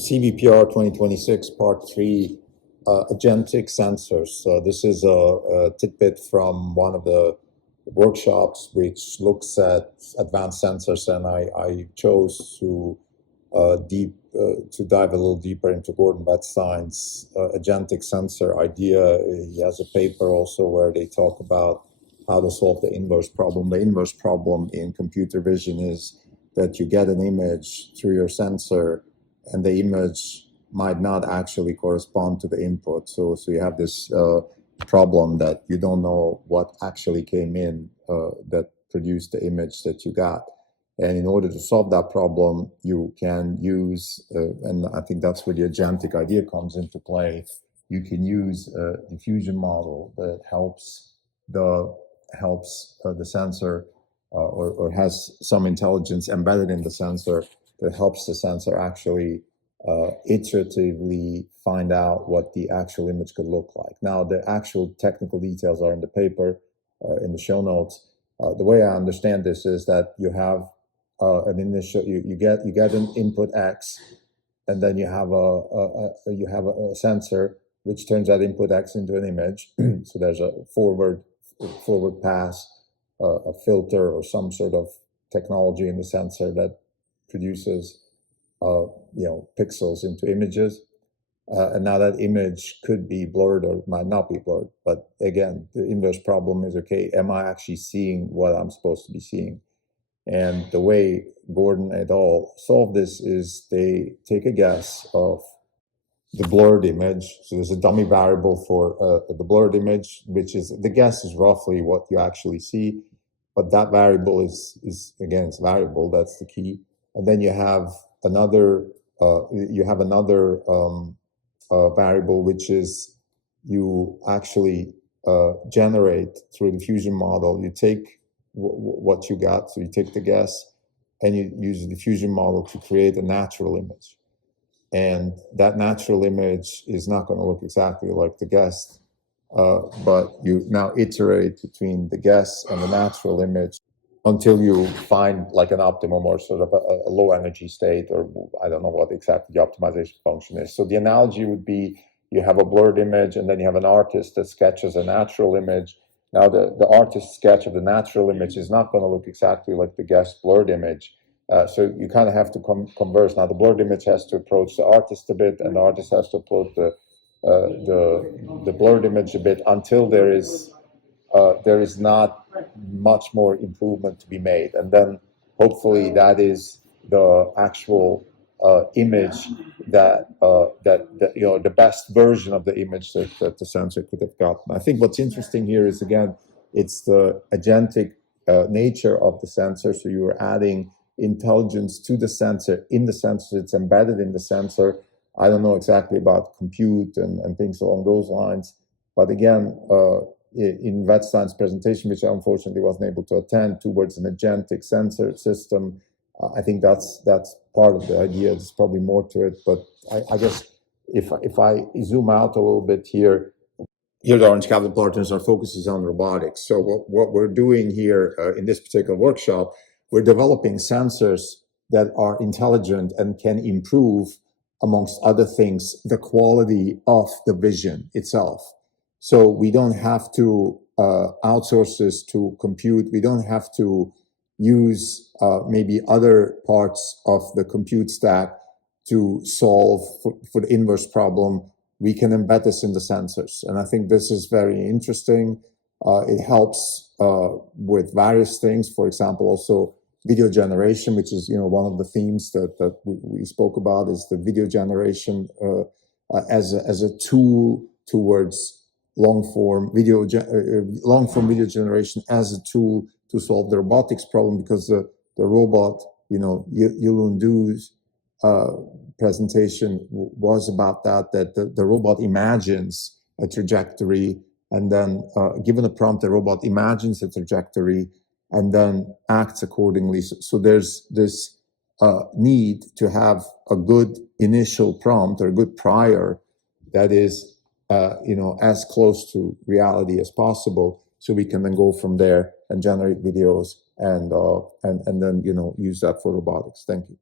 CVPR 2026 Part 3, Agentic Sensors. So this is a tidbit from one of the workshops which looks at advanced sensors, and I chose to dive a little deeper into Gordon Betzstein's agentic sensor idea. He has a paper also where they talk about how to solve the inverse problem. The inverse problem in computer vision is that you get an image through your sensor, and the image might not actually correspond to the input. So you have this problem that you don't know what actually came in that produced the image that you got. And in order to solve that problem, you can use, and I think that's where the agentic idea comes into play, you can use a diffusion model that helps the sensor or has some intelligence embedded in the sensor that helps the sensor actually iteratively find out what the actual image could look like. Now, the actual technical details are in the paper, in the show notes. The way I understand this is that you have an initial, you get an input X, and then you have a sensor which turns that input X into an image. So there's a forward pass, a filter or some sort of technology in the sensor that produces pixels into images. And now that image could be blurred or might not be blurred. But again, the inverse problem is, okay, am I actually seeing what I'm supposed to be seeing? And the way Gordon et al. Solve this is they take a guess of the blurred image. So there's a dummy variable for the blurred image, which is, the guess is roughly what you actually see. But that variable is again, it's variable, that's the key. And then you have another variable, which is you actually generate through the diffusion model. You take what you got, so you take the guess, and you use the diffusion model to create a natural image. And that natural image is not going to look exactly like the guess, but you now iterate between the guess and the natural image until you find like an optimum or sort of a low energy state, or I don't know what exactly the optimization function is. So the analogy would be you have a blurred image, and then you have an artist that sketches a natural image. Now the artist's sketch of the natural image is not going to look exactly like the guessed blurred image. So you kind of have to converse. Now the blurred image has to approach the artist a bit, and the artist has to approach the blurred image a bit until there is not much more improvement to be made, and then hopefully that is the actual image that the best version of the image that the sensor could have gotten. I think what's interesting here is, again, it's the agentic nature of the sensor. So you are adding intelligence to the sensor. In the sensor, it's embedded in the sensor. I don't know exactly about compute and things along those lines, but again, in Betzstein's presentation, which I unfortunately wasn't able to attend, towards an agentic sensor system, I think that's part of the idea. There's probably more to it, but I guess if I zoom out a little bit here the Orange Capital Partners, our focus is on robotics. So what we're doing here in this particular workshop, we're developing sensors that are intelligent and can improve, amongst other things, the quality of the vision itself. So we don't have to outsource this to compute. We don't have to use maybe other parts of the compute stack to solve for the inverse problem. We can embed this in the sensors. And I think this is very interesting. It helps with various things. For example, also video generation, which is one of the themes that we spoke about, is the video generation as a tool towards long-form video generation as a tool to solve the robotics problem, because the robot, Yulun Du's presentation was about that the robot imagines a trajectory, and then given a prompt, the robot imagines a trajectory and then acts accordingly. So there's this need to have a good initial prompt or a good prior that is as close to reality as possible, so we can then go from there and generate videos and then use that for robotics. Thank you.